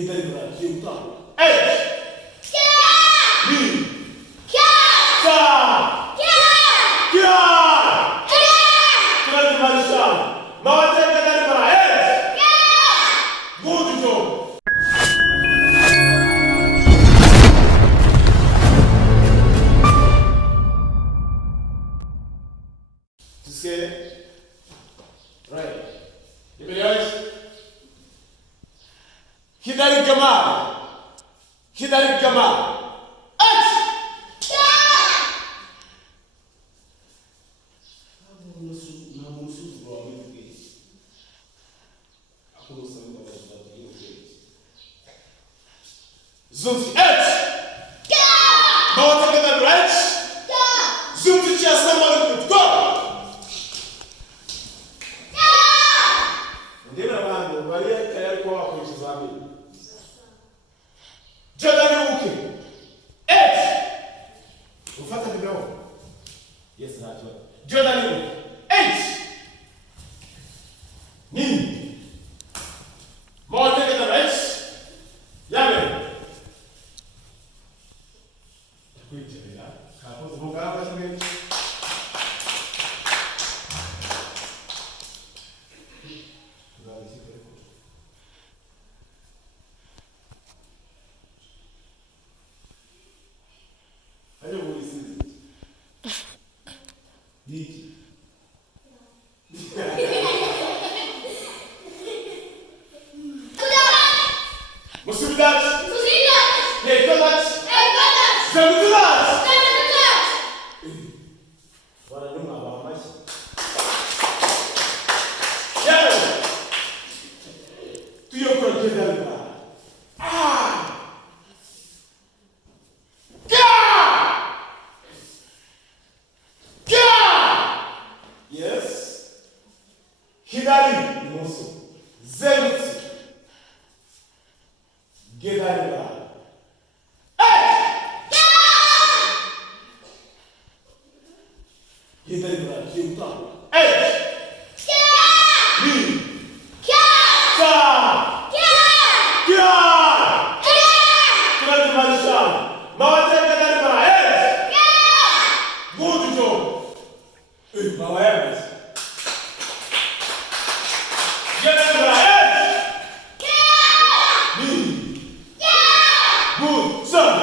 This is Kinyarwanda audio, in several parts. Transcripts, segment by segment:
Gitaribra, Kiuta. H. Ni. Sa. Kia. Kila maisha. Mawate gitaribra. H. Good job. Tusikie. Right. Imeeleweka? Kidari jamaa. Kidari jamaa. Zunzi H. Mawata kidari right. Zunzi chia sama go. Ndina bando bali tayari kwa kucheza mimi. Jordan uke. H. Ufuata video. Yes, that's right. Jordan uke. H. Ni. Mawata kidari right. Yame. Kuicheza. Hapo zunguka hapa chini. Diti. Musibidat. Heykalat. Zamutulat. Wala nung abamas. Yaro. Tuyo ko kedalba. Kidari moso zemti gedari ba gedari ba kiuta ni sa kila maisha mawate gedari ba good job mawaya good son.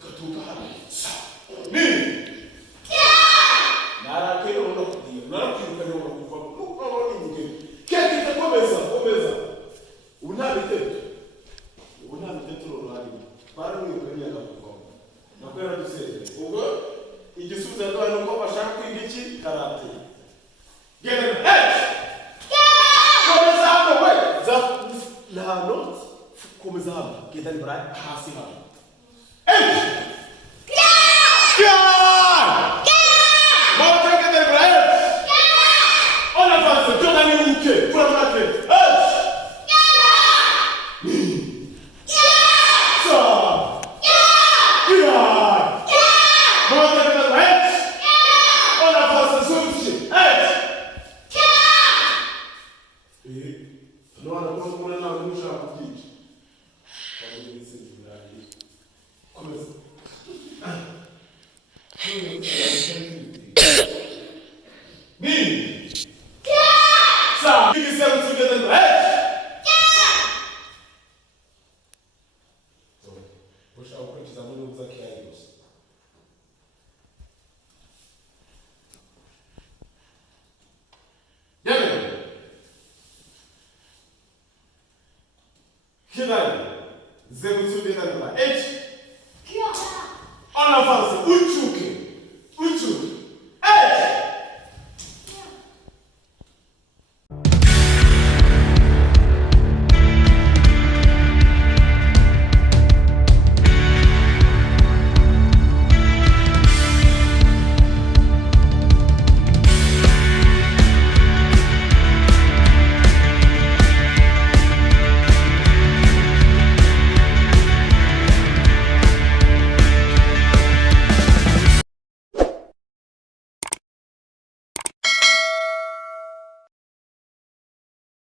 Katuka sa ni. Nara kero no kudia. Nara kiruka no kufa. No ni nge. Keti te komeza. Unabite turo rari. Para ni ukanya ka kufa. Nakwera duseze. Ubwo igisubizo ndo nuko bashaka kwiga iki karate. Gene. Komeza hapo we. Za na not. Komeza hapa, kidari bra hasi hapa. Mawata kidari bra. Ona fansa, Jordan uke, kula mate. Mawata kidari bra. Ona fansa, zumshi. No ana kuna na musha kufiki. Ni. Sa. Kiki sema together. So, puxa o coisa da luz aqui aí. Yame. Kidari. Zero together. H.